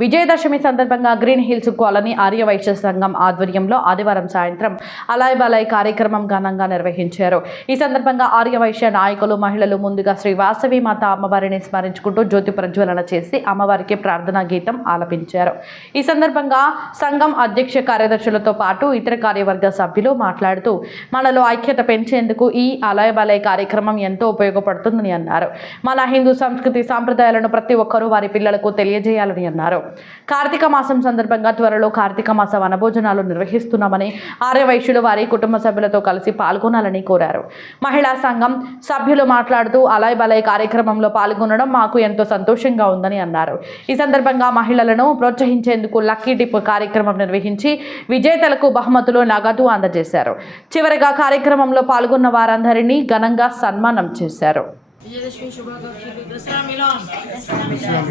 విజయదశమి సందర్భంగా green hills colony Aryavysya సంఘం ఆధ్వర్యంలో ఆదివారం సాయంత్రం అలాయ్ బలాయ్ కార్యక్రమం ఘనంగా నిర్వహించారు. ఈ సందర్భంగా ఆర్యవైశ్య నాయకులు మహిళలు ముందుగా శ్రీ వాసవి మాత అమ్మవారిని స్మరించుకుంటూ జ్యోతి ప్రజ్వలన చేసి అమ్మవారికి ప్రార్థనా గీతం ఆలపించారు. ఈ సందర్భంగా సంఘం అధ్యక్ష కార్యదర్శులతో పాటు ఇతర కార్యవర్గ సభ్యులు మాట్లాడుతూ మనలో ఐక్యత పెంచేందుకు ఈ అలాయ్ కార్యక్రమం ఎంతో ఉపయోగపడుతుందని అన్నారు. మన హిందూ సంస్కృతి సాంప్రదాయాలను ప్రతి ఒక్కరూ వారి పిల్లలకు తెలియజేయాలని అన్నారు. కార్తీక మాసం సందర్భంగా త్వరలో కార్తీక మాస వనభోజనాలు నిర్వహిస్తున్నామని ఆర్యవైశ్యులు వారి కుటుంబ సభ్యులతో కలిసి పాల్గొనాలని కోరారు. మహిళా సంఘం సభ్యులు మాట్లాడుతూ అలాయ్ బలాయ్ కార్యక్రమంలో పాల్గొనడం మాకు ఎంతో సంతోషంగా ఉందని అన్నారు. ఈ సందర్భంగా మహిళలను ప్రోత్సహించేందుకు లక్కీ డిప్ కార్యక్రమం నిర్వహించి విజేతలకు బహుమతులు నగదు అందజేశారు. చివరగా కార్యక్రమంలో పాల్గొన్న వారందరినీ ఘనంగా సన్మానం చేశారు. विजयदशमी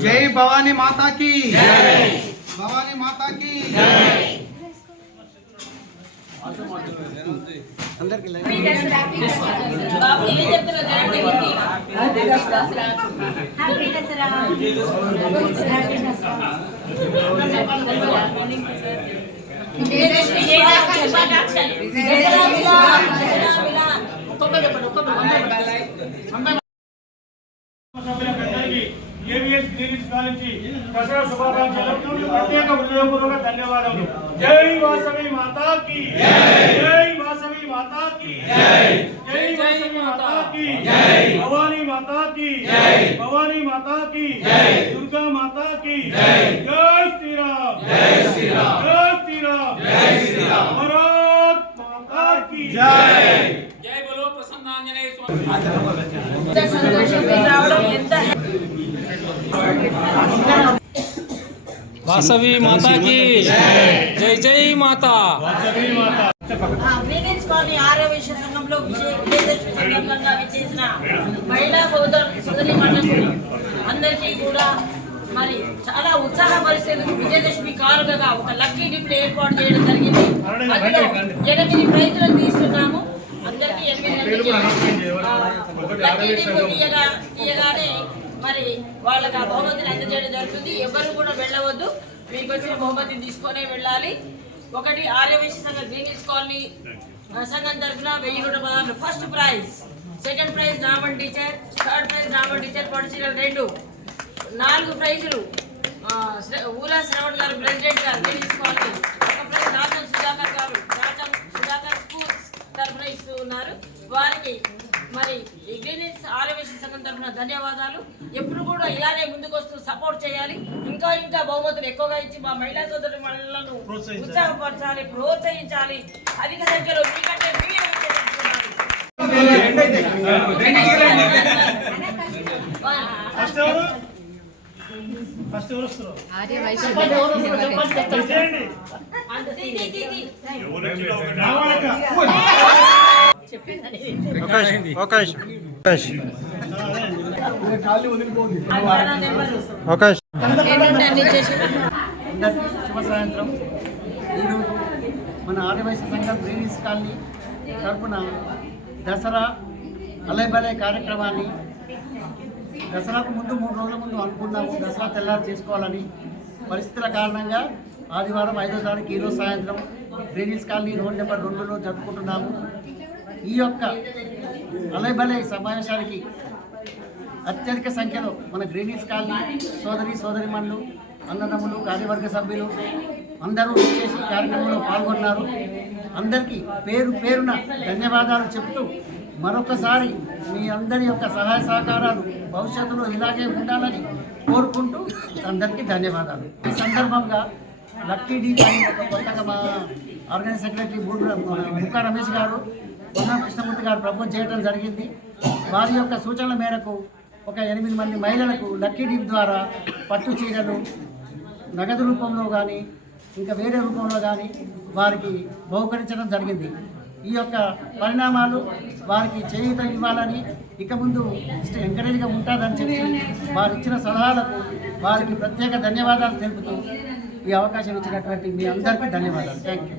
जय भवानी माता की। भवानी माता की। अंदर की विजयदशमी शुभाकांक्षी స్వీకరించి దసరా శుభాకాంక్షలకు ప్రత్యేక హృదయపూర్వక ధన్యవాదాలు జై వాసవి మాతాకి జై వాసవి మాతాకి జై జై వాసవి మాతాకి జై భవానీ మాతాకి జై భవానీ మాతాకి జై దుర్గా మాతాకి జై జై శ్రీరామ్ జై శ్రీరామ్ జై శ్రీరామ్ జై శ్రీరామ్ భారత్ మాతాకి జై జై బలో ప్రసన్నాంజనేయ స్వామి సంతోషం వాసవి మాతాకి. జై జై మాతా. గ్రీనిన్స్ కాలనీ ఆరో విషయ సంఘంలో విజయదశమి సందర్భంగా మహిళా సోదరు సోదరి అందరికీ కూడా మరి చాలా ఉత్సాహపరిచేందుకు విజయదశమి కానుకగా ఒక లక్కీ డిప్ ఏర్పాటు చేయడం జరిగింది. అందులో ఎనిమిది ప్రైజులను తీస్తున్నాము అందరికీ ఎనిమిది లక్కీ డిప్ తీయగా తీయగానే మరి వాళ్ళకి ఆ బహుమతిని అందజేయడం జరుగుతుంది ఎవరు కూడా వెళ్ళవద్దు. మీకు వచ్చిన బహుమతిని తీసుకొనే వెళ్ళాలి. ఒకటి ఆర్యవేశ సంఘ గ్రీనిస్ కాలనీ సంఘం తరఫున వెయ్యి నూట పదహారు first prize. Second prize Raman teacher third prize Raman teacher పొడిచిన రెండు. నాలుగు ప్రైజులు ఊరా శ్రవణ్ గారు ప్రెసిడెంట్ గారు గ్రీనిస్ కాలనీ. ఒక ప్రైజ్ రాజం సుధాకర్ గారు రాజం సుధాకర్ స్కూల్స్ తరఫున ఇస్తూ ఉన్నారు. వారికి మరి ఈ గ్రీనిస్ ఆర్యవైశ్య సంఘం తరఫున ధన్యవాదాలు. ఎప్పుడు కూడా ఇలానే ముందుకు వస్తూ సపోర్ట్ చేయాలి. ఇంకా ఇంకా బహుమతులు ఎక్కువగా ఇచ్చి మా మహిళా సోదరు మహిళలను ఉత్సాహపరచాలి ప్రోత్సహించాలి. అధిక సంఖ్యలో మీకంటే. ఫస్ట్ ఎవరు? చెప్పండి, చెప్పండి, శుభ సాయంత్రం. ఈరోజు మన ఆదివాసీ సంఘం గ్రీనిస్ కాలనీ తరపున దసరా అలయబలే కార్యక్రమాన్ని దసరాకు ముందు మూడు రోజుల ముందు అనుకున్నాము. దసరా తెల్లారి చేసుకోవాలని పరిస్థితుల కారణంగా ఆదివారం ఐదో తారీఖు ఈరోజు సాయంత్రం గ్రీనిస్ కాలనీ రోడ్ నెంబర్ రెండులో జరుపుకుంటున్నాము. ఈ యొక్క అలయబలే సమావేశానికి అత్యధిక సంఖ్యలో మన గ్రీనీస్ కాలనీ సోదరి సోదరిమణులు అన్నదమ్ములు కార్యవర్గ సభ్యులు అందరూ చేసి కార్యక్రమంలో పాల్గొన్నారు. అందరికీ పేరు పేరున ధన్యవాదాలు చెప్తూ మరొకసారి మీ అందరి యొక్క సహాయ సహకారాలు భవిష్యత్తులో ఇలాగే ఉండాలని కోరుకుంటూ అందరికీ ధన్యవాదాలు. ఈ సందర్భంగా లక్కీ డీ కొత్తగా మా ఆర్గనైజ్ సెక్రటరీ బూడ్ ముక్కా రమేష్ గారు గారు ప్రభుత్వం చేయడం జరిగింది. వారి యొక్క సూచనల మేరకు ఒక ఎనిమిది మంది మహిళలకు లక్కీ డీప్ ద్వారా పట్టు చీరలు నగదు రూపంలో కానీ ఇంకా వేరే రూపంలో కానీ వారికి బహుకరించడం జరిగింది. ఈ యొక్క పరిణామాలు వారికి చేయూత ఇవ్వాలని ఇక ముందు ఎంకరేజ్గా ఉంటుందని చెప్పి వారు ఇచ్చిన సలహాలకు వారికి ప్రత్యేక ధన్యవాదాలు తెలుపుతూ ఈ అవకాశం ఇచ్చినటువంటి మీ అందరికీ ధన్యవాదాలు. Thank you